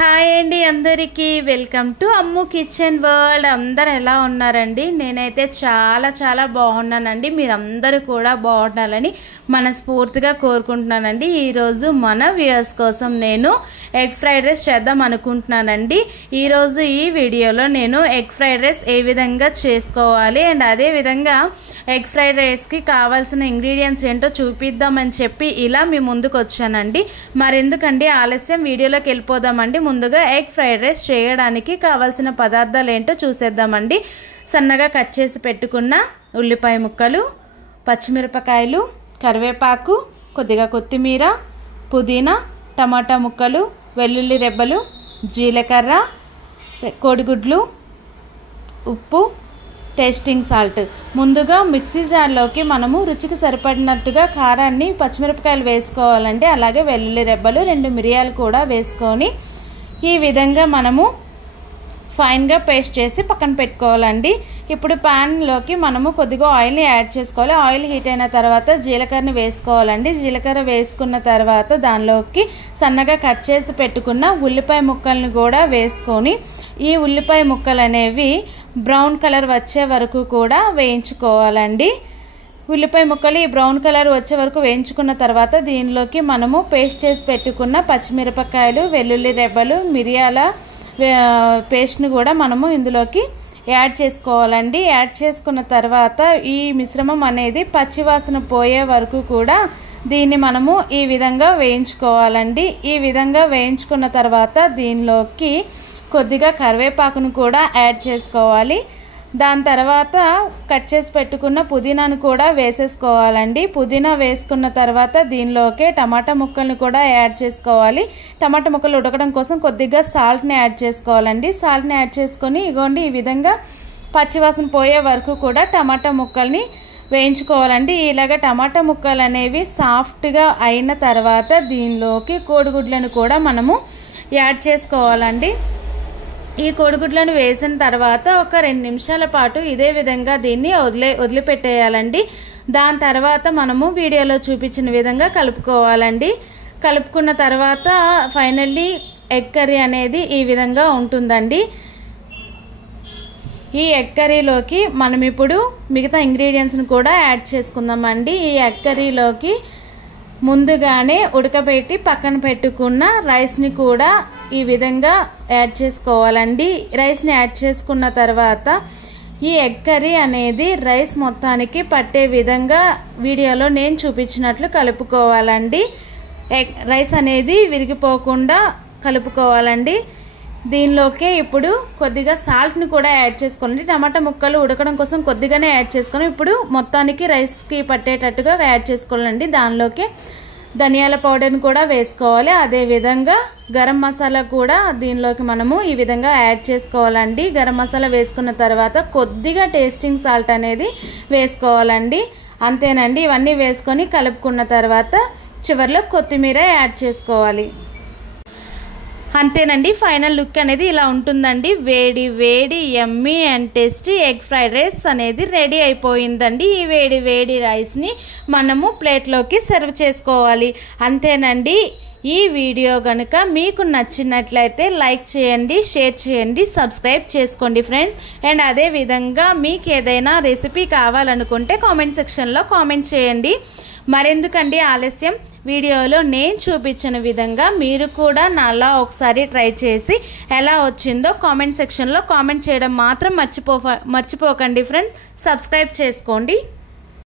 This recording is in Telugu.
హాయ్ అండి అందరికీ welcome to Ammu kitchen world. అందరు ఎలా ఉన్నారండి? నేనైతే చాలా బాగున్నానండి. మీరందరూ కూడా బాగుండాలని మనస్ఫూర్తిగా కోరుకుంటున్నానండి. ఈరోజు మన వ్యూయర్స్ కోసం నేను ఎగ్ ఫ్రైడ్ రైస్ చేద్దాం అనుకుంటున్నానండి. ఈరోజు ఈ వీడియోలో నేను ఎగ్ ఫ్రైడ్ రైస్ ఏ విధంగా చేసుకోవాలి అండ్ అదే విధంగా ఎగ్ ఫ్రైడ్ రైస్కి కావాల్సిన ఇంగ్రీడియంట్స్ ఏంటో చూపిద్దామని చెప్పి ఇలా మీ ముందుకు వచ్చానండి. మరెందుకండి ఆలస్యం, వీడియోలోకి వెళ్ళిపోదామండి. ముందుగా ఎగ్ ఫ్రైడ్ రైస్ చేయడానికి కావాల్సిన పదార్థాలు ఏంటో చూసేద్దామండి. సన్నగా కట్ చేసి పెట్టుకున్న ఉల్లిపాయ ముక్కలు, పచ్చిమిరపకాయలు, కరివేపాకు, కొద్దిగా కొత్తిమీర, పుదీనా, టమాటా ముక్కలు, వెల్లుల్లి రెబ్బలు, జీలకర్ర, కోడిగుడ్లు, ఉప్పు, టేస్టింగ్ సాల్ట్. ముందుగా మిక్సీ జార్లోకి మనము రుచికి సరిపడినట్టుగా కారాన్ని, పచ్చిమిరపకాయలు వేసుకోవాలండి. అలాగే వెల్లుల్లి రెబ్బలు, 2 మిరియాలు కూడా వేసుకొని ఈ విధంగా మనము ఫైన్గా పేస్ట్ చేసి పక్కన పెట్టుకోవాలండి. ఇప్పుడు ప్యాన్లోకి మనము కొద్దిగా ఆయిల్ని యాడ్ చేసుకోవాలి. ఆయిల్ హీట్ అయిన తర్వాత జీలకర్రని వేసుకోవాలండి. జీలకర్ర వేసుకున్న తర్వాత దానిలోకి సన్నగా కట్ చేసి పెట్టుకున్న ఉల్లిపాయ ముక్కల్ని కూడా వేసుకొని ఈ ఉల్లిపాయ ముక్కలు అనేవి బ్రౌన్ కలర్ వచ్చే వరకు కూడా వేయించుకోవాలండి. ఉల్లిపాయ ముక్కలు ఈ బ్రౌన్ కలర్ వచ్చే వరకు వేయించుకున్న తర్వాత దీనిలోకి మనము పేస్ట్ చేసి పెట్టుకున్న పచ్చిమిరపకాయలు, వెల్లుల్లి రెబ్బలు, మిరియాల పేస్ట్ని కూడా మనము ఇందులోకి యాడ్ చేసుకోవాలండి. యాడ్ చేసుకున్న తర్వాత ఈ మిశ్రమం అనేది పచ్చివాసన పోయే వరకు కూడా దీన్ని మనము ఈ విధంగా వేయించుకోవాలండి. ఈ విధంగా వేయించుకున్న తర్వాత దీనిలోకి కొద్దిగా కరివేపాకును కూడా యాడ్ చేసుకోవాలి. దాని తర్వాత కట్ చేసి పెట్టుకున్న పుదీనాను కూడా వేసేసుకోవాలండి. పుదీనా వేసుకున్న తర్వాత దీనిలోకి టమాటా ముక్కల్ని కూడా యాడ్ చేసుకోవాలి. టమాటా ముక్కలు ఉడకడం కోసం కొద్దిగా సాల్ట్ని యాడ్ చేసుకోవాలండి. సాల్ట్ని యాడ్ చేసుకొని ఇగోండి ఈ విధంగా పచ్చివాసన పోయే వరకు కూడా టమాటా ముక్కల్ని వేయించుకోవాలండి. ఇలాగ టమాటా ముక్కలు అనేవి సాఫ్ట్గా అయిన తర్వాత దీనిలోకి కోడిగుడ్లను కూడా మనము యాడ్ చేసుకోవాలండి. ఈ కోడిగుడ్లను వేసిన తర్వాత ఒక 2 నిమిషాల పాటు ఇదే విధంగా దీన్ని వదిలిపెట్టేయాలండి. దాని తర్వాత మనము వీడియోలో చూపించిన విధంగా కలుపుకోవాలండి. కలుపుకున్న తర్వాత ఫైనల్లీ ఎగ్ కర్రీ అనేది ఈ విధంగా ఉంటుందండి. ఈ ఎగ్ కర్రీలోకి మనం ఇప్పుడు మిగతా ఇంగ్రీడియంట్స్ని కూడా యాడ్ చేసుకుందామండి. ఈ ఎగ్ కర్రీలోకి ముందుగానే ఉడకబెట్టి పక్కన పెట్టుకున్న రైస్ని కూడా ఈ విధంగా యాడ్ చేసుకోవాలండి. రైస్ని యాడ్ చేసుకున్న తర్వాత ఈ ఎగ్ కర్రీ అనేది రైస్ మొత్తానికి పట్టే విధంగా వీడియోలో నేను చూపించినట్లు కలుపుకోవాలండి. రైస్ అనేది విరిగిపోకుండా కలుపుకోవాలండి. దీనిలోకి ఇప్పుడు కొద్దిగా సాల్ట్ని కూడా యాడ్ చేసుకోండి. టమాటా ముక్కలు ఉడకడం కోసం కొద్దిగానే యాడ్ చేసుకొని ఇప్పుడు మొత్తానికి రైస్కి పట్టేటట్టుగా యాడ్ చేసుకోవాలండి. దానిలోకి ధనియాల పౌడర్ని కూడా వేసుకోవాలి. అదేవిధంగా గరం మసాలా కూడా దీనిలోకి మనము ఈ విధంగా యాడ్ చేసుకోవాలండి. గరం మసాలా వేసుకున్న తర్వాత కొద్దిగా టేస్టింగ్ సాల్ట్ అనేది వేసుకోవాలండి. అంతేనండి. ఇవన్నీ వేసుకొని కలుపుకున్న తర్వాత చివరిలో కొత్తిమీర యాడ్ చేసుకోవాలి. అంతేనండి. ఫైనల్ లుక్ అనేది ఇలా ఉంటుందండి. వేడి వేడి యమ్మీ and tasty egg fried rice అనేది రెడీ అయిపోయిందండి. ఈ వేడి రైస్ని మనము ప్లేట్లోకి సర్వ్ చేసుకోవాలి. అంతేనండి. ఈ వీడియో కనుక మీకు నచ్చినట్లయితే లైక్ చేయండి, షేర్ చేయండి, సబ్స్క్రైబ్ చేసుకోండి ఫ్రెండ్స్. అండ్ అదే విధంగా మీకు ఏదైనా రెసిపీ కావాలనుకుంటే కామెంట్ సెక్షన్లో కామెంట్ చేయండి. మరెందుకండి ఆలస్యం, వీడియోలో నేను చూపించిన విధంగా మీరు కూడా నాలా ఒకసారి ట్రై చేసి ఎలా వచ్చిందో కామెంట్ సెక్షన్లో కామెంట్ చేయడం మాత్రం మర్చిపోకండి ఫ్రెండ్స్. సబ్స్క్రైబ్ చేసుకోండి.